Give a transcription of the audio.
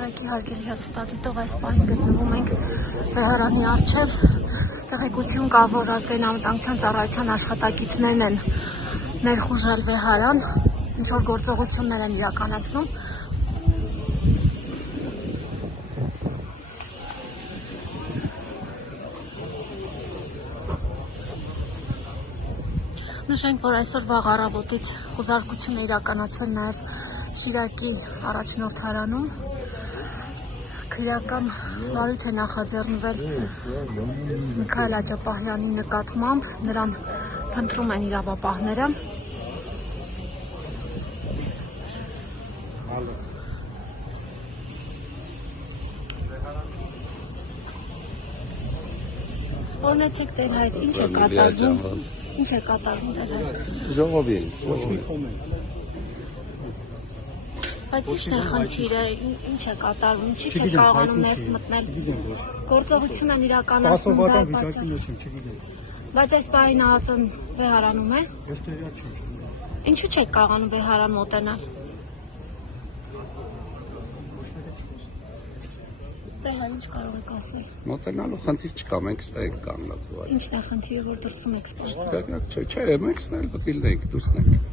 Բարեկի հարգելի հեռուստադիտող, այս պահին գտնվում ենք Վեհարանի առջև։ Տեղեկություն կա, որ ազգային անվտանգության ծառայության աշխատակիցներն են ներխուժել Վեհարան, ինչ-որ գործողություններ են իրականացնում։ Նշենք, որ այսօր վաղ առավոտից խուզարկություն է իրականացվել նաև Շիրակի առաջնորդարանում։ Քրեական վարույթ է նախաձեռնվել Միքայել Աջապահյանի նկատմամբ, նրան փնտրում են իրավապահները։ Օրնեցեք Տեր հայր, ինչ է կատարվում։ Ինչ է կատարվում Տեր հայր։ Ժողովի։ Բայց ի՞նչն է խնդիրը, ինչ է կատարվում, ինչի՞ չէ կարողանում ներս մտնել։ Գործողություն են իրականացնում դա պատճառ։ Բայց այս պահին ԱԱԾ-ն Վեհարանում է։ Ինչու՞ չեք կարողանում Վեհարան մոտենալ։ Տեղ ինչ կարող եք ասել։ Մոտենալու խնդիր չկա, մենք ստեղ ենք կանգնած։ Ինչն է խնդիրը, որ դրսում եք սպասում։ Չէ, մենք ստեղ պետք է լինենք, դուրս ենք։